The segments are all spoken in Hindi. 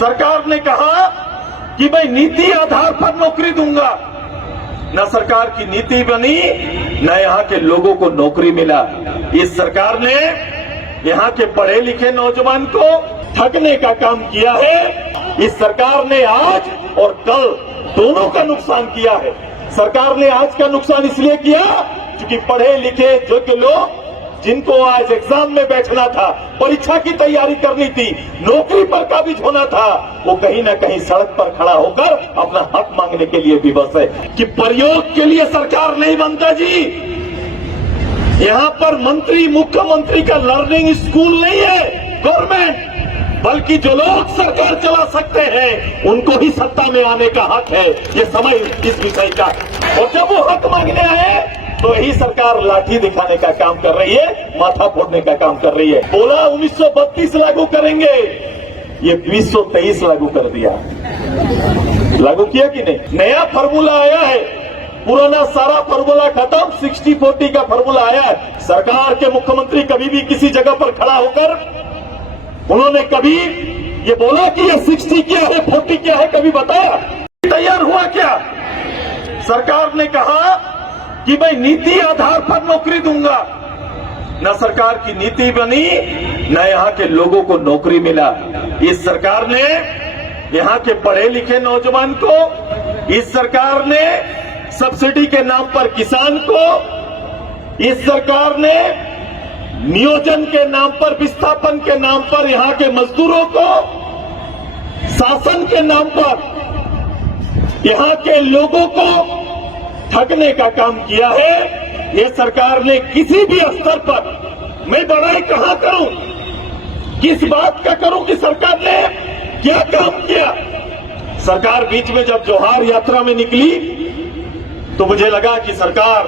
सरकार ने कहा कि मैं नीति आधार पर नौकरी दूंगा। न सरकार की नीति बनी, न यहाँ के लोगों को नौकरी मिला। इस सरकार ने यहाँ के पढ़े लिखे नौजवान को ठगने का काम किया है। इस सरकार ने आज और कल दोनों का नुकसान किया है। सरकार ने आज का नुकसान इसलिए किया क्योंकि पढ़े लिखे जो लोग जिनको आज एग्जाम में बैठना था, परीक्षा की तैयारी करनी थी, नौकरी पर काबिज होना था, वो कहीं ना कहीं सड़क पर खड़ा होकर अपना हक मांगने के लिए विवश है। कि प्रयोग के लिए सरकार नहीं बनता जी। यहाँ पर मंत्री, मुख्यमंत्री का लर्निंग स्कूल नहीं है गवर्नमेंट, बल्कि जो लोग सरकार चला सकते हैं उनको ही सत्ता में आने का हक है। ये समय इस विषय का, और जब वो हक मांगने आए तो यही सरकार लाठी दिखाने का काम कर रही है, माथा फोड़ने का काम कर रही है। बोला 1932 लागू करेंगे, ये 2023 लागू कर दिया। लागू किया कि नहीं? नया फार्मूला आया है, पुराना सारा फार्मूला खत्म, 60-40 का फार्मूला आया है। सरकार के मुख्यमंत्री कभी भी किसी जगह पर खड़ा होकर उन्होंने कभी ये बोला कि ये 60 क्या है, 40 क्या है, कभी बताया? तैयार हुआ क्या? सरकार ने कहा कि मैं नीति आधार पर नौकरी दूंगा। न सरकार की नीति बनी, न यहाँ के लोगों को नौकरी मिला। इस सरकार ने यहाँ के पढ़े लिखे नौजवान को, इस सरकार ने सब्सिडी के नाम पर किसान को, इस सरकार ने नियोजन के नाम पर, विस्थापन के नाम पर यहाँ के मजदूरों को, शासन के नाम पर यहाँ के लोगों को ठगने का काम किया है। ये सरकार ने किसी भी स्तर पर, मैं बड़ाई कहां करूं, किस बात का करूं कि सरकार ने क्या काम किया। सरकार बीच में जब जोहार यात्रा में निकली तो मुझे लगा कि सरकार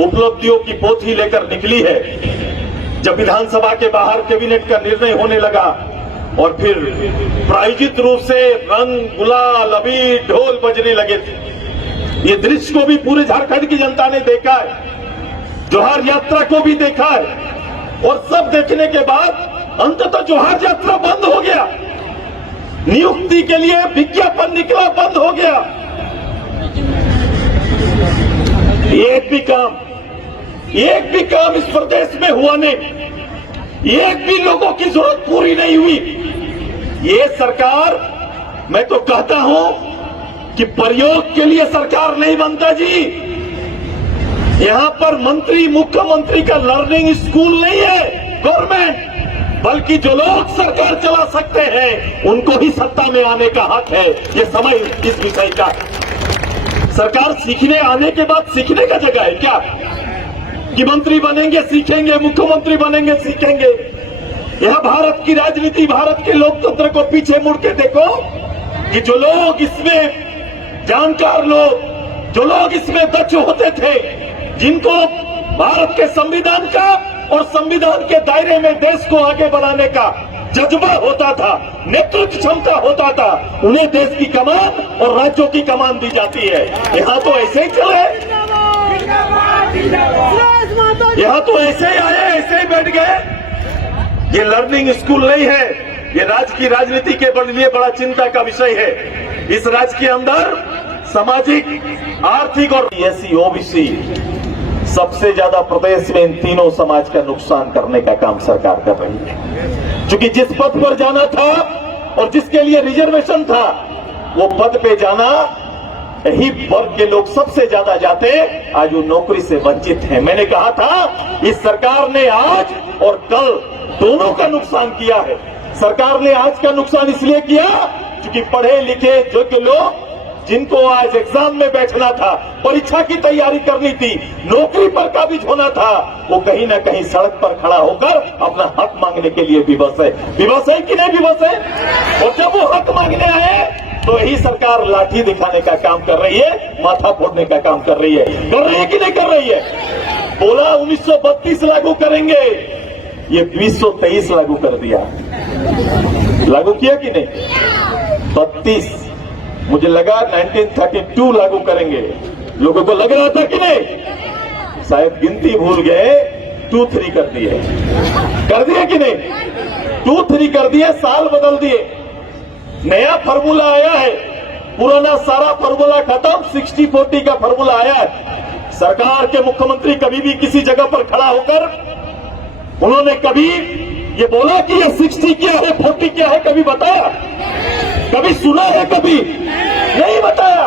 उपलब्धियों की पोथी लेकर निकली है। जब विधानसभा के बाहर कैबिनेट का निर्णय होने लगा और फिर प्रायोजित रूप से रंग, गुलाल, अबीर, ढोल बजने लगे थे, ये दृश्य को भी पूरे झारखंड की जनता ने देखा है, जोहार यात्रा को भी देखा है। और सब देखने के बाद अंततः जोहार यात्रा बंद हो गया, नियुक्ति के लिए विज्ञापन निकला, बंद हो गया। एक भी काम इस प्रदेश में हुआ नहीं, एक भी लोगों की जरूरत पूरी नहीं हुई। ये सरकार, मैं तो कहता हूं कि प्रयोग के लिए सरकार नहीं बनता जी। यहाँ पर मंत्री, मुख्यमंत्री का लर्निंग स्कूल नहीं है गवर्नमेंट, बल्कि जो लोग सरकार चला सकते हैं उनको ही सत्ता में आने का हक है। ये समय इस विषय का, सरकार सीखने आने के बाद सीखने का जगह है क्या कि मंत्री बनेंगे सीखेंगे, मुख्यमंत्री बनेंगे सीखेंगे? यह भारत की राजनीति, भारत के लोकतंत्र को पीछे मुड़ के देखो कि जो लोग इसमें जानकार लोग, जो लोग इसमें दक्ष होते थे, जिनको भारत के संविधान का और संविधान के दायरे में देश को आगे बढ़ाने का जज्बा होता था, नेतृत्व क्षमता होता था, उन्हें देश की कमान और राज्यों की कमान दी जाती है। यहाँ तो ऐसे ही चले, यहाँ तो ऐसे ही आए, ऐसे ही बैठ गए। ये लर्निंग स्कूल नहीं है, ये राज्य की राजनीति के लिए बड़ा चिंता का विषय है। इस राज्य के अंदर सामाजिक, आर्थिक और एससी, ओबीसी, सबसे ज्यादा प्रदेश में इन तीनों समाज का नुकसान करने का काम सरकार कर रही है। क्योंकि जिस पद पर जाना था और जिसके लिए रिजर्वेशन था, वो पद पे जाना यही वर्ग के लोग सबसे ज्यादा जाते, आज वो नौकरी से वंचित हैं। मैंने कहा था इस सरकार ने आज और कल दोनों का नुकसान किया है। सरकार ने आज का नुकसान इसलिए किया क्योंकि पढ़े लिखे जो लोग जिनको आज एग्जाम में बैठना था, परीक्षा की तैयारी करनी थी, नौकरी पर काबिज होना था, वो कहीं ना कहीं सड़क पर खड़ा होकर अपना हक मांगने के लिए विवश है। विवश है कि नहीं विवश है? और जब वो हक मांगने आए तो यही सरकार लाठी दिखाने का काम कर रही है, माथा फोड़ने का काम कर रही है। कर रही है कि नहीं कर रही है? बोला 1932 लागू करेंगे, ये 2023 लागू कर दिया। लागू किया कि नहीं? 32, मुझे लगा 1932 लागू करेंगे। लोगों को लग रहा था कि नहीं? शायद गिनती भूल गए, 2-3 कर दिए। कर दिए कि नहीं? 2-3 कर दिए, साल बदल दिए। नया फार्मूला आया है, पुराना सारा फार्मूला खत्म, 60-40 का फार्मूला आया है। सरकार के मुख्यमंत्री कभी भी किसी जगह पर खड़ा होकर उन्होंने कभी ये बोला कि ये 60 क्या है, 40 क्या है, कभी बताया? कभी सुना है? कभी नहीं बताया।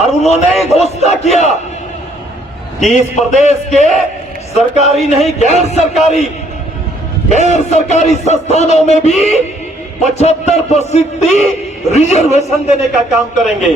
और उन्होंने ही घोषणा किया कि इस प्रदेश के सरकारी नहीं, गैर सरकारी संस्थानों में भी 75% रिजर्वेशन देने का काम करेंगे।